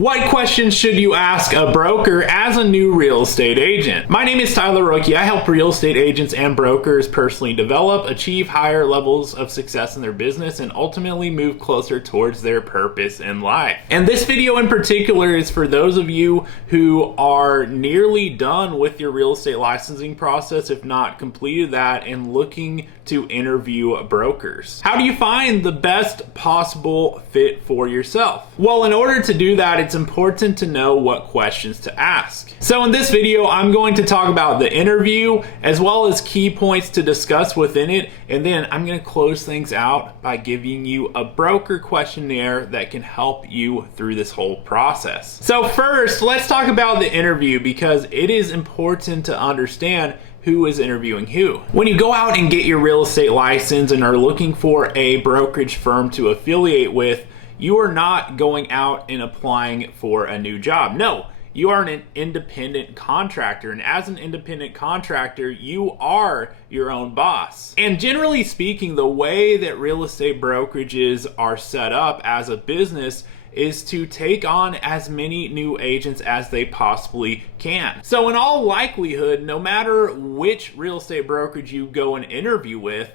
What questions should you ask a broker as a new real estate agent? My name is Tyler Roicki. I help real estate agents and brokers personally develop, achieve higher levels of success in their business, and ultimately move closer towards their purpose in life. And this video in particular is for those of you who are nearly done with your real estate licensing process, if not completed that, and looking to interview brokers. How do you find the best possible fit for yourself? Well, in order to do that, it's important to know what questions to ask. So in this video, I'm going to talk about the interview as well as key points to discuss within it, and then I'm going to close things out by giving you a broker questionnaire that can help you through this whole process. So first, let's talk about the interview because it is important to understand who is interviewing who. When you go out and get your real estate license and are looking for a brokerage firm to affiliate with, you are not going out and applying for a new job. No, you are an independent contractor, and as an independent contractor, you are your own boss. And generally speaking, the way that real estate brokerages are set up as a business is to take on as many new agents as they possibly can. So in all likelihood, no matter which real estate brokerage you go and interview with,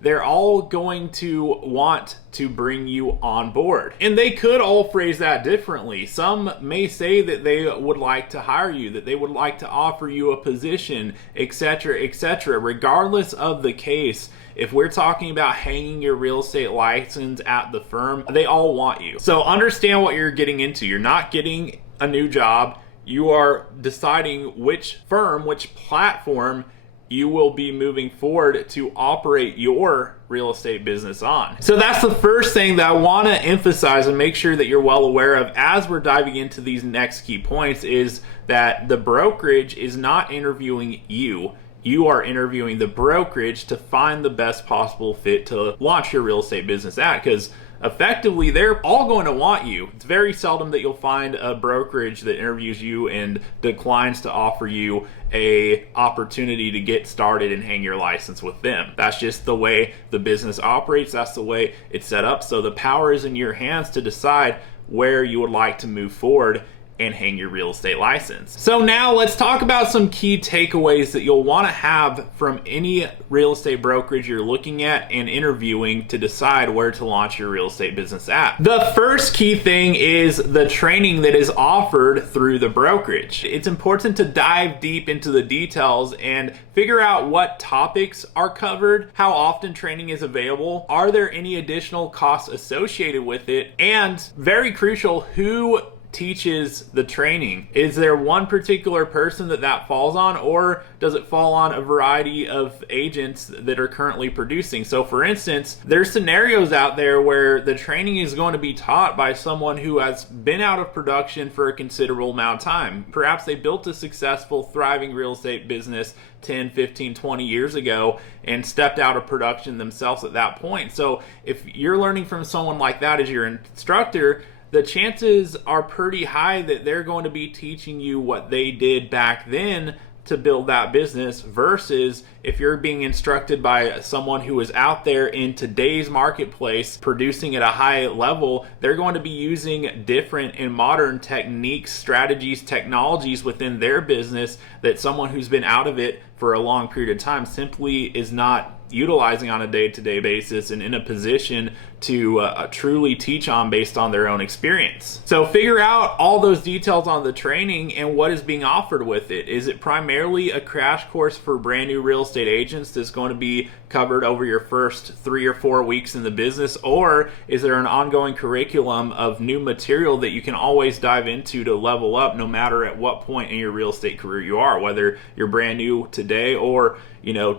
they're all going to want to bring you on board. And they could all phrase that differently. Some may say that they would like to hire you, that they would like to offer you a position, etc., etc. Regardless of the case, if we're talking about hanging your real estate license at the firm, they all want you. So understand what you're getting into. You're not getting a new job. You are deciding which firm, which platform you will be moving forward to operate your real estate business on. So that's the first thing that I want to emphasize and make sure that you're well aware of as we're diving into these next key points is that the brokerage is not interviewing you. You are interviewing the brokerage to find the best possible fit to launch your real estate business at, because effectively they're all going to want you. It's very seldom that you'll find a brokerage that interviews you and declines to offer you a opportunity to get started and hang your license with them. That's just the way the business operates. That's the way it's set up. So the power is in your hands to decide where you would like to move forward and hang your real estate license. So now let's talk about some key takeaways that you'll want to have from any real estate brokerage you're looking at and interviewing to decide where to launch your real estate business at. The first key thing is the training that is offered through the brokerage. It's important to dive deep into the details and figure out what topics are covered, how often training is available, are there any additional costs associated with it, and very crucial, who teaches the training. Is there one particular person that falls on, or does it fall on a variety of agents that are currently producing? So for instance, there's scenarios out there where the training is going to be taught by someone who has been out of production for a considerable amount of time. Perhaps they built a successful, thriving real estate business 10, 15, 20 years ago and stepped out of production themselves at that point. So if you're learning from someone like that as your instructor, the chances are pretty high that they're going to be teaching you what they did back then to build that business, versus if you're being instructed by someone who is out there in today's marketplace producing at a high level, they're going to be using different and modern techniques, strategies, technologies within their business that someone who's been out of it for a long period of time simply is not utilizing on a day-to-day basis and in a position to truly teach on based on their own experience. So figure out all those details on the training and what is being offered with it. Is it primarily a crash course for brand new real estate agents that's going to be covered over your first 3 or 4 weeks in the business, or is there an ongoing curriculum of new material that you can always dive into to level up no matter at what point in your real estate career you are, whether you're brand new today or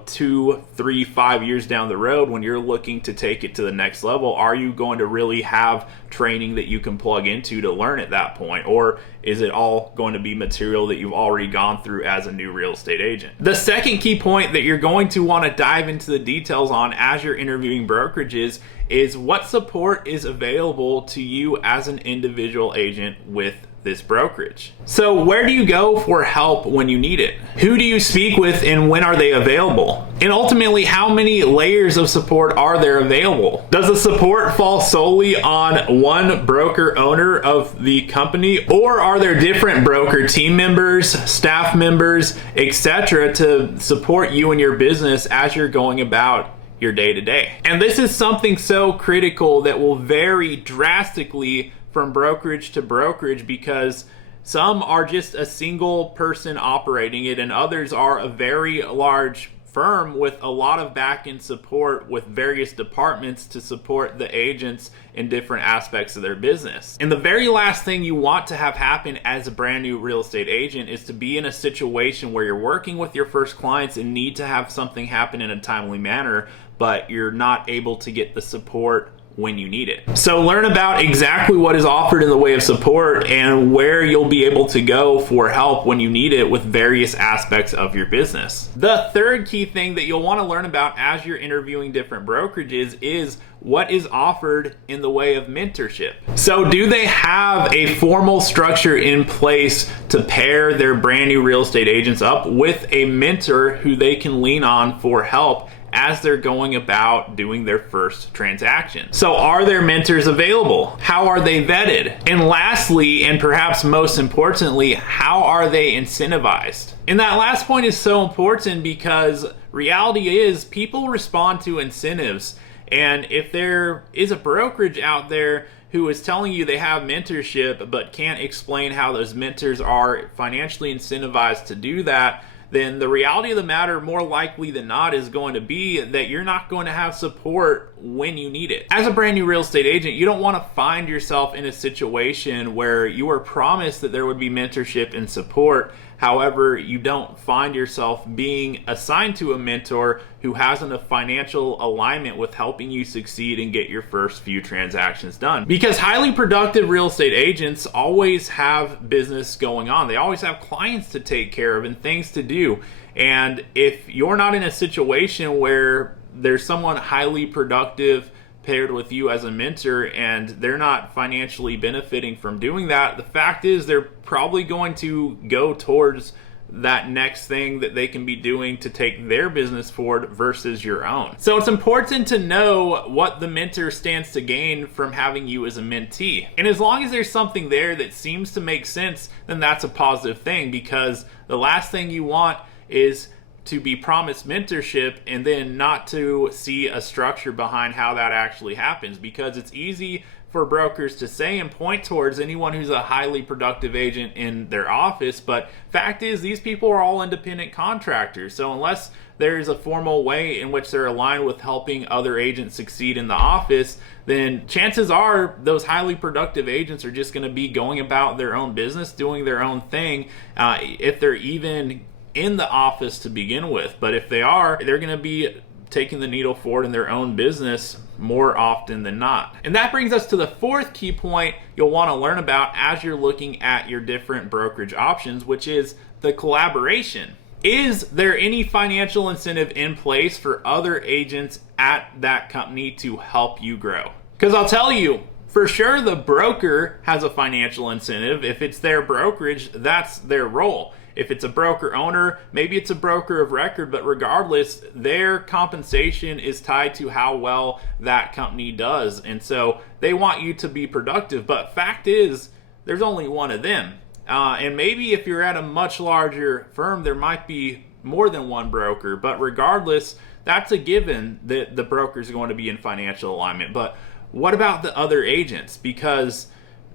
2, 3, 5 years down the road when you're looking to take it to the next level? Are you going to really have training that you can plug into to learn at that point, or is it all going to be material that you've already gone through as a new real estate agent? The second key point that you're going to want to dive into the details on as you're interviewing brokerages is what support is available to you as an individual agent with this brokerage. So where do you go for help when you need it? Who do you speak with and when are they available? And ultimately, how many layers of support are there available? Does the support fall solely on one broker owner of the company, or are there different broker team members, staff members, etc. to support you and your business as you're going about your day-to-day? And this is something so critical that will vary drastically from brokerage to brokerage, because some are just a single person operating it and others are a very large firm with a lot of back-end support with various departments to support the agents in different aspects of their business. And the very last thing you want to have happen as a brand new real estate agent is to be in a situation where you're working with your first clients and need to have something happen in a timely manner, but you're not able to get the support when you need it. So learn about exactly what is offered in the way of support and where you'll be able to go for help when you need it with various aspects of your business. The third key thing that you'll want to learn about as you're interviewing different brokerages is what is offered in the way of mentorship. So do they have a formal structure in place to pair their brand new real estate agents up with a mentor who they can lean on for help as they're going about doing their first transaction? So are there mentors available? How are they vetted? And lastly, and perhaps most importantly, how are they incentivized? And that last point is so important because reality is people respond to incentives. And if there is a brokerage out there who is telling you they have mentorship but can't explain how those mentors are financially incentivized to do that, then the reality of the matter, more likely than not, is going to be that you're not going to have support when you need it. As a brand new real estate agent, you don't want to find yourself in a situation where you were promised that there would be mentorship and support. However, you don't find yourself being assigned to a mentor who has a financial alignment with helping you succeed and get your first few transactions done. Because highly productive real estate agents always have business going on. They always have clients to take care of and things to do. And if you're not in a situation where there's someone highly productive paired with you as a mentor and they're not financially benefiting from doing that, the fact is they're probably going to go towards that next thing that they can be doing to take their business forward versus your own. So it's important to know what the mentor stands to gain from having you as a mentee. And as long as there's something there that seems to make sense, then that's a positive thing, because the last thing you want is to be promised mentorship and then not to see a structure behind how that actually happens, because it's easy for brokers to say and point towards anyone who's a highly productive agent in their office, but fact is these people are all independent contractors. So unless there's a formal way in which they're aligned with helping other agents succeed in the office, then chances are those highly productive agents are just going to be going about their own business, doing their own thing, if they're even in the office to begin with. But if they are, they're going to be taking the needle forward in their own business more often than not. And that brings us to the fourth key point you'll want to learn about as you're looking at your different brokerage options, which is the collaboration. Is there any financial incentive in place for other agents at that company to help you grow? Because I'll tell you, for sure the broker has a financial incentive. If it's their brokerage, that's their role. If it's a broker owner, maybe it's a broker of record, but regardless, their compensation is tied to how well that company does. And so they want you to be productive. But fact is, there's only one of them. And maybe if you're at a much larger firm, there might be more than one broker. But regardless, that's a given that the broker is going to be in financial alignment. But what about the other agents? Because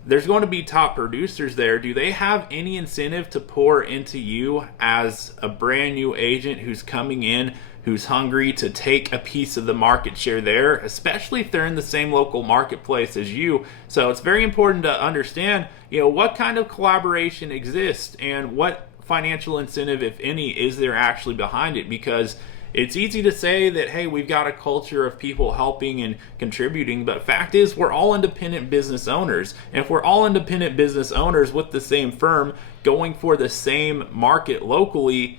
there's going to be top producers there. Do they have any incentive to pour into you as a brand new agent who's coming in, who's hungry to take a piece of the market share there, especially if they're in the same local marketplace as you? So it's very important to understand, what kind of collaboration exists and what financial incentive, if any, is there actually behind it? Because it's easy to say that, hey, we've got a culture of people helping and contributing, but fact is we're all independent business owners. And if we're all independent business owners with the same firm going for the same market locally,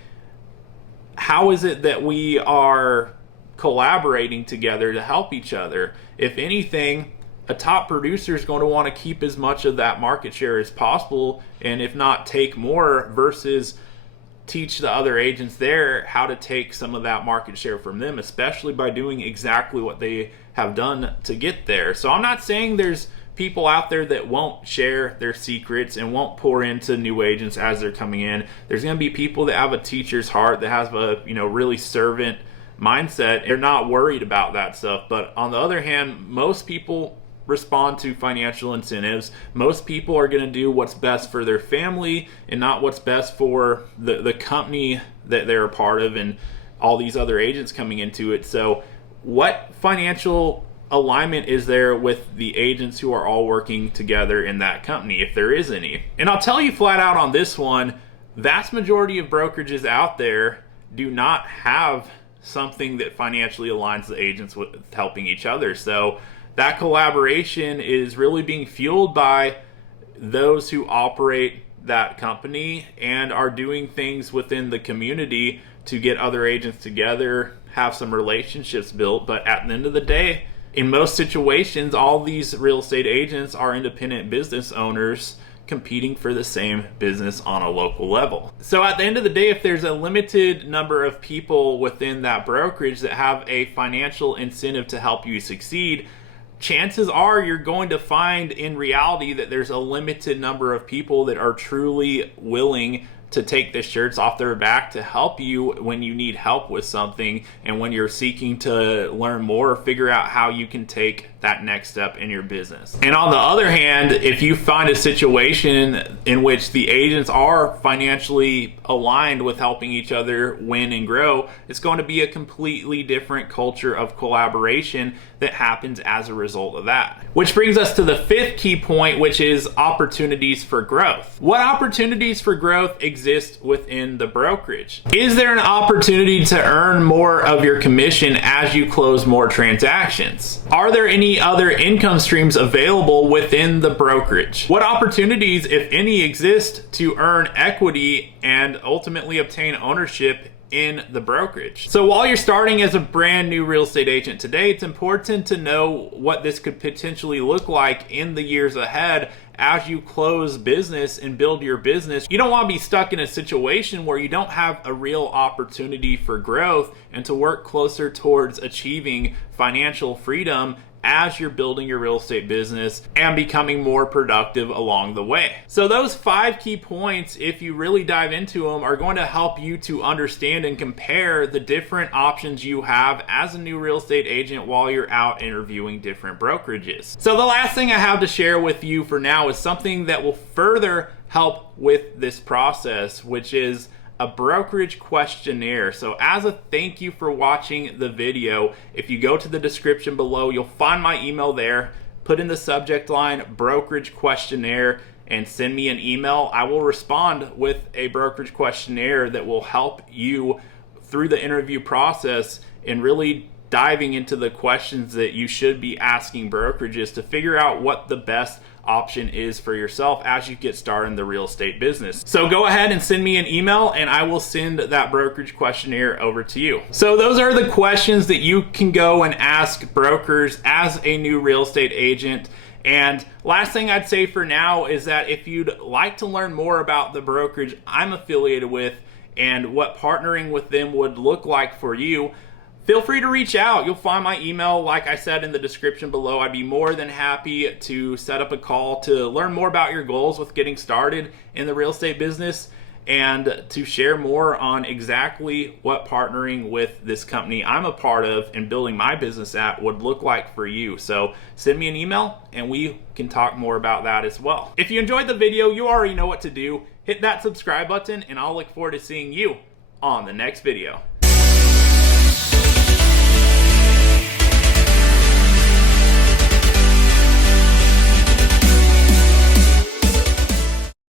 how is it that we are collaborating together to help each other? If anything, a top producer is going to want to keep as much of that market share as possible, and if not take more, versus teach the other agents there how to take some of that market share from them, especially by doing exactly what they have done to get there. So I'm not saying there's people out there that won't share their secrets and won't pour into new agents as they're coming in. There's going to be people that have a teacher's heart, that has a really servant mindset. They're not worried about that stuff. But on the other hand, most people respond to financial incentives. Most people are going to do what's best for their family and not what's best for the company that they're a part of and all these other agents coming into it. So what financial alignment is there with the agents who are all working together in that company, if there is any? And I'll tell you flat out on this one, vast majority of brokerages out there do not have something that financially aligns the agents with helping each other. So that collaboration is really being fueled by those who operate that company and are doing things within the community to get other agents together, have some relationships built. But at the end of the day, in most situations, all these real estate agents are independent business owners competing for the same business on a local level. So at the end of the day, if there's a limited number of people within that brokerage that have a financial incentive to help you succeed, chances are you're going to find in reality that there's a limited number of people that are truly willing to take the shirts off their back to help you when you need help with something and when you're seeking to learn more or figure out how you can take that next step in your business. And on the other hand, if you find a situation in which the agents are financially aligned with helping each other win and grow, it's going to be a completely different culture of collaboration that happens as a result of that. Which brings us to the fifth key point, which is opportunities for growth. What opportunities for growth exist within the brokerage? Is there an opportunity to earn more of your commission as you close more transactions? Are there any other income streams available within the brokerage? What opportunities, if any, exist to earn equity and ultimately obtain ownership in the brokerage? So while you're starting as a brand new real estate agent today, it's important to know what this could potentially look like in the years ahead as you close business and build your business. You don't want to be stuck in a situation where you don't have a real opportunity for growth and to work closer towards achieving financial freedom as you're building your real estate business and becoming more productive along the way. So those 5 key points, if you really dive into them, are going to help you to understand and compare the different options you have as a new real estate agent while you're out interviewing different brokerages. So the last thing I have to share with you for now is something that will further help with this process, which is a brokerage questionnaire. So as a thank you for watching the video, if you go to the description below, you'll find my email there. Put in the subject line brokerage questionnaire and send me an email. I will respond with a brokerage questionnaire that will help you through the interview process and really diving into the questions that you should be asking brokerages to figure out what the best option is for yourself as you get started in the real estate business. So go ahead and send me an email and I will send that brokerage questionnaire over to you. So those are the questions that you can go and ask brokers as a new real estate agent. And last thing I'd say for now is that if you'd like to learn more about the brokerage I'm affiliated with and what partnering with them would look like for you, feel free to reach out. You'll find my email, like I said, in the description below. I'd be more than happy to set up a call to learn more about your goals with getting started in the real estate business and to share more on exactly what partnering with this company I'm a part of and building my business at would look like for you. So send me an email and we can talk more about that as well. If you enjoyed the video, you already know what to do. Hit that subscribe button and I'll look forward to seeing you on the next video.